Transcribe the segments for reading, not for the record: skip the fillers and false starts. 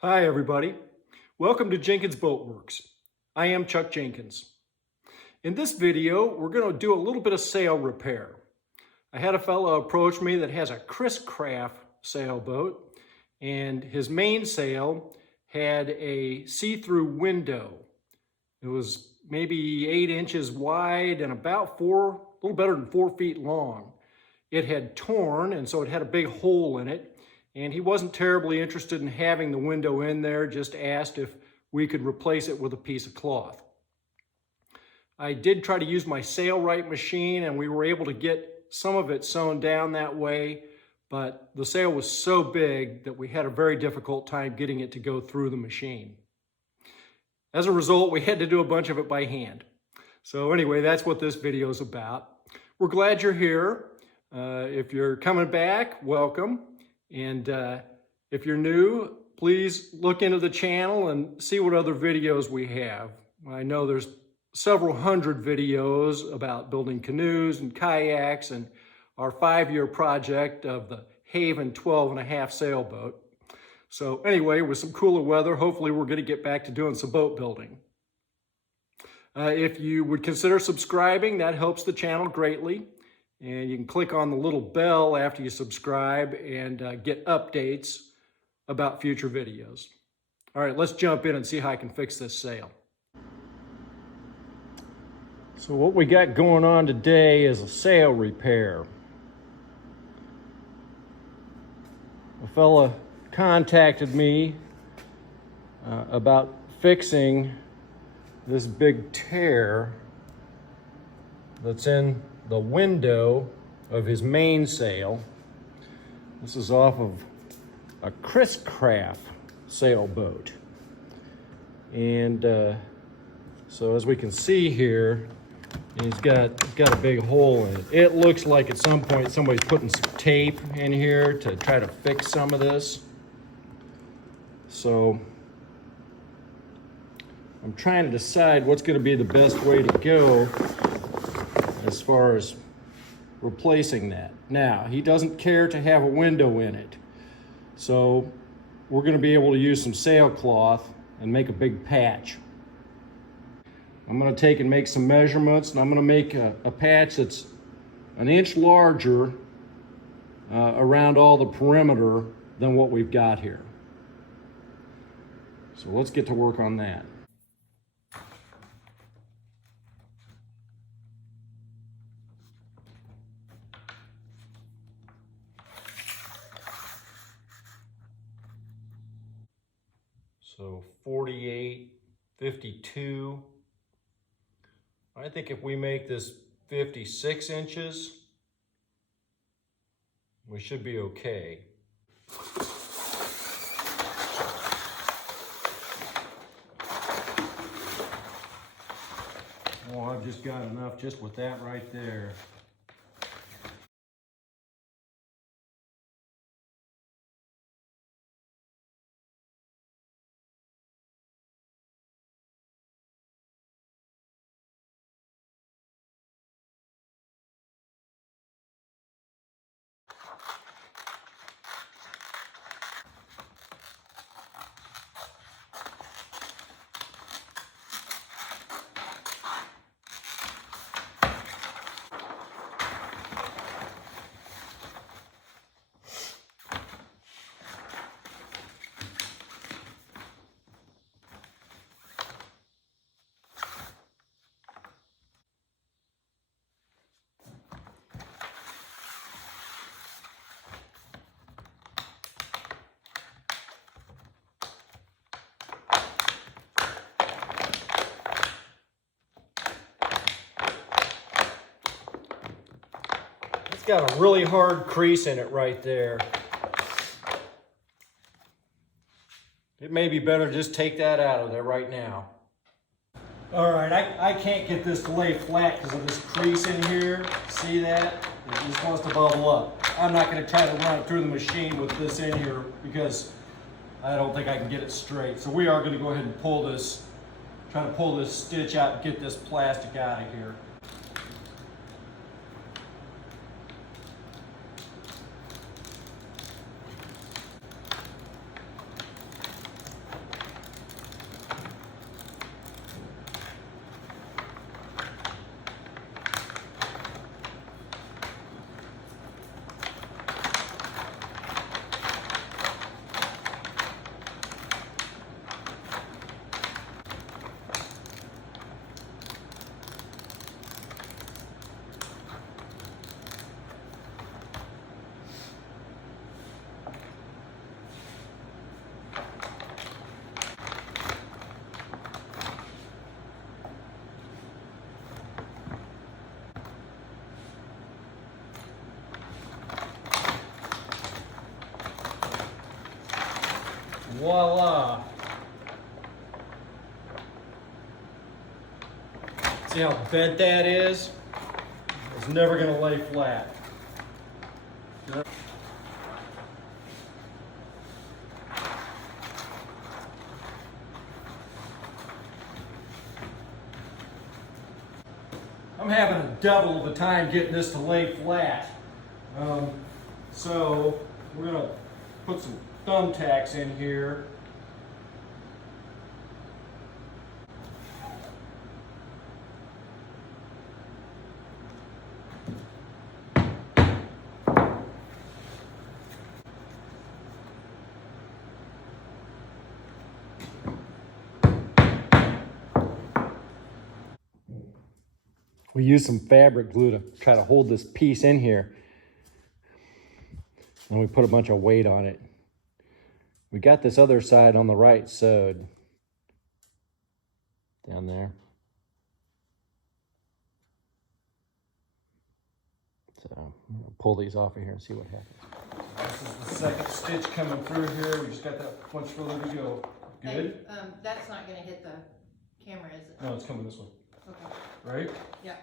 Hi, everybody. Welcome to Jenkins Boat Works. I am Chuck Jenkins. In this video, we're going to do a little bit of sail repair. I had a fellow approach me that has a Chris Craft sailboat, and his mainsail had a see-through window. It was maybe 8 inches wide and about a little better than 4 feet long. It had torn, and so it had a big hole in it. And he wasn't terribly interested in having the window in there, just asked if we could replace it with a piece of cloth. I did try to use my Sailrite machine, and we were able to get some of it sewn down that way, but the sail was so big that we had a very difficult time getting it to go through the machine. As a result, we had to do a bunch of it by hand. So anyway, that's what this video is about. We're glad you're here. If you're coming back, welcome. And if you're new, please look into the channel and see what other videos we have. I know there's several hundred videos about building canoes and kayaks and our 5-year project of the Haven 12.5 sailboat. So anyway, with some cooler weather, hopefully we're going to get back to doing some boat building. If you would consider subscribing, that helps the channel greatly. And you can click on the little bell after you subscribe and get updates about future videos. All right, let's jump in and see how I can fix this sail. So what we got going on today is a sail repair. A fella contacted me about fixing this big tear that's in the window of his mainsail. This is off of a Chris Craft sailboat. And so as we can see here, he's got a big hole in it. It looks like at some point somebody's putting some tape in here to try to fix some of this. So I'm trying to decide what's going to be the best way to go as far as replacing that. Now, he doesn't care to have a window in it. So we're going to be able to use some sailcloth and make a big patch. I'm going to take and make some measurements, and I'm going to make a patch that's 1 inch larger around all the perimeter than what we've got here. So let's get to work on that. So 48, 52. I think if we make this 56 inches, we should be okay. Well, I've just got enough just with that right there. Got a really hard crease in it right there. It may be better to just take that out of there right now. All right, I can't get this to lay flat because of this crease in here. See that? It just wants to bubble up. I'm not going to try to run it through the machine with this in here because I don't think I can get it straight. So we are going to go ahead and pull this, try to pull this stitch out and get this plastic out of here. voila. See how bent that is? It's never gonna lay flat. I'm having double the time getting this to lay flat. So we're gonna put some thumbtacks in here. We use some fabric glue to try to hold this piece in here. And we put a bunch of weight on it. We got this other side on the right sewed. Down there. So I'm gonna pull these off of here and see what happens. This is the second stitch coming through here. We just got that much further to go. Good? Hey, that's not gonna hit the camera, is it? No, it's coming this way. Okay. Right? Yeah.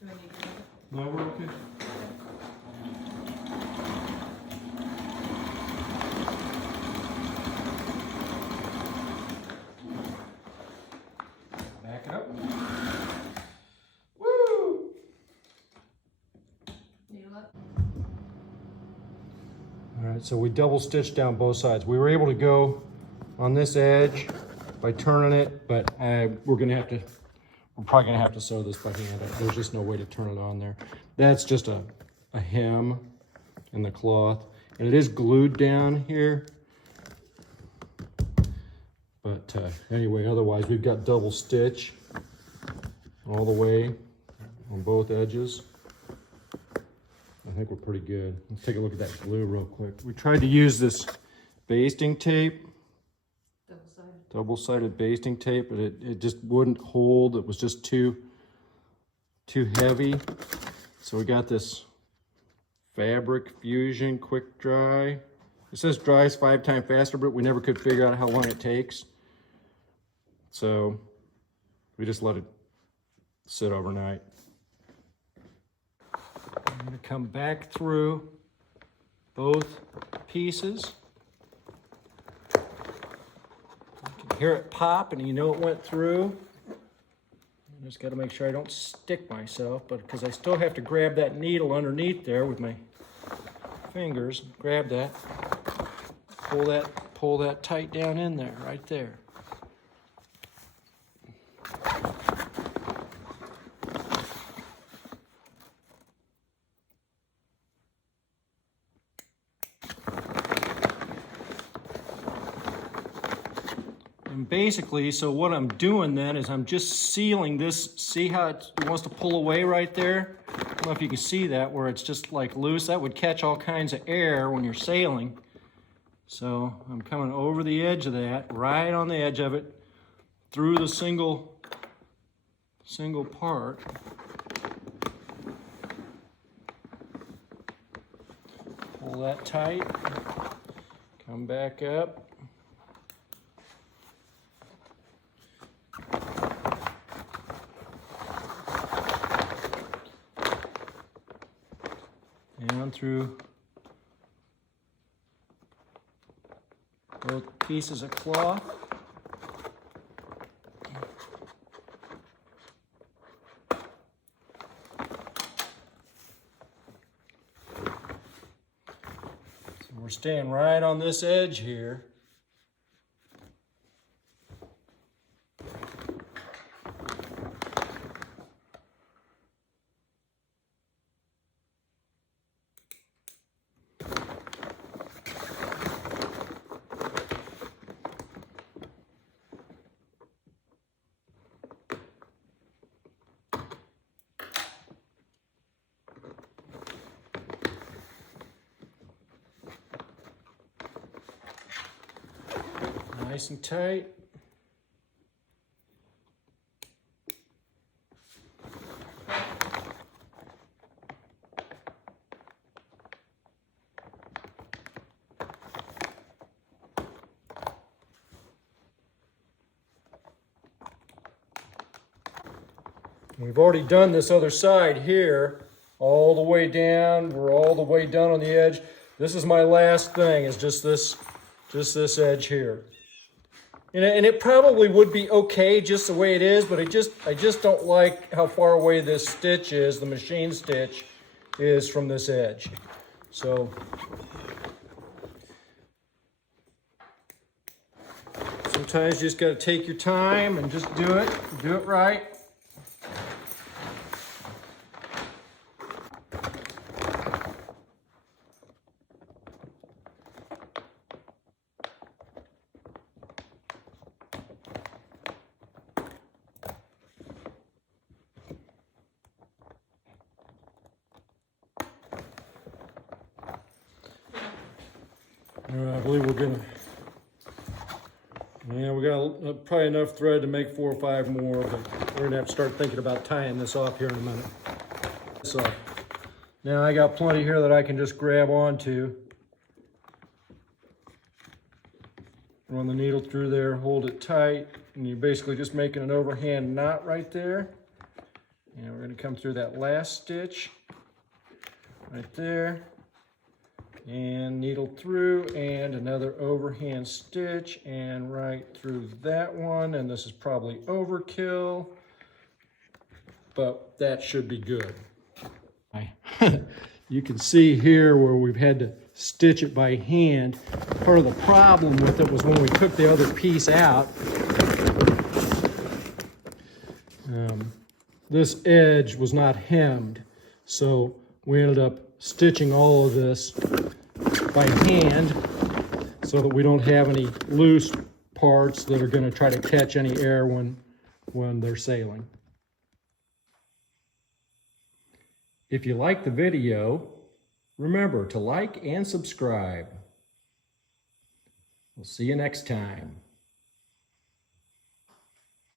Do we need to move it? No, we're okay. Back it up. Woo! Needle up? All right, so we double stitched down both sides. We were able to go on this edge by turning it, but we're probably gonna have to sew this by hand. There's just no way to turn it on there. That's just a hem in the cloth, and it is glued down here. But anyway, otherwise we've got double stitch all the way on both edges. I think we're pretty good. Let's take a look at that glue real quick. We tried to use this basting tape, Double-sided. double-sided basting tape, but it just wouldn't hold. It was just too heavy. So we got this Fabric Fusion Quick Dry. It says dries 5 times faster, but we never could figure out how long it takes. So we just let it sit overnight. I'm gonna come back through both pieces. You can hear it pop and you know it went through. I just gotta make sure I don't stick myself, but because I still have to grab that needle underneath there with my fingers, grab that, pull that tight down in there, right there. And basically, so what I'm doing then is I'm just sealing this. See how it wants to pull away right there? I don't know if you can see that, where it's just like loose. That would catch all kinds of air when you're sailing. So I'm coming over the edge of that, right on the edge of it, through the single part. Pull that tight, come back up. Down through both pieces of cloth. So we're staying right on this edge here. Nice and tight. We've already done this other side here, all the way down. We're all the way done on the edge. This is my last thing, is just this edge here. And it probably would be okay just the way it is, but I just don't like how far away this stitch is, the machine stitch is from this edge. So sometimes you just got to take your time and just do it right. I believe we're gonna, yeah, we got probably enough thread to make 4 or 5 more, but we're gonna have to start thinking about tying this off here in a minute. So now I got plenty here that I can just grab onto. Run the needle through there, hold it tight, and you're basically just making an overhand knot right there. And we're gonna come through that last stitch right there. And needle through, and another overhand stitch, and right through that one. And this is probably overkill, but that should be good. You can see here where we've had to stitch it by hand. Part of the problem with it was when we took the other piece out, this edge was not hemmed, so we ended up stitching all of this by hand so that we don't have any loose parts that are going to try to catch any air when they're sailing. If you like the video, remember to like and subscribe. We'll see you next time.